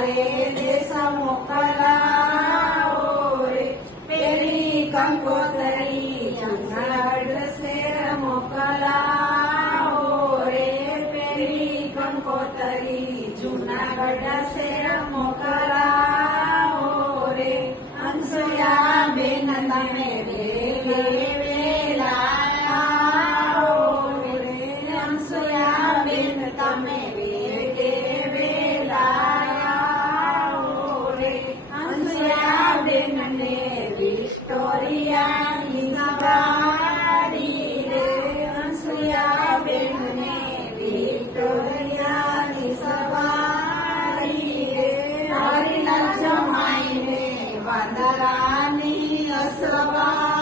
મારે દેશ મોકલાવો રે પેલી કંકોતરી જુનાગઢ શેર મોકલાવો રે પેલી કંકોતરી જુનાગઢ શેર મોકલાવો રે અનસુયા બેન તમે વેલા આવો રે અનસુયા બેન તમે વિક્ટોરિયાની સવારી રે અનસુયાબેનને વિક્ટોરિયાની સવારી રે હરિલાલ જમાઈને વાંદરાની અસવારી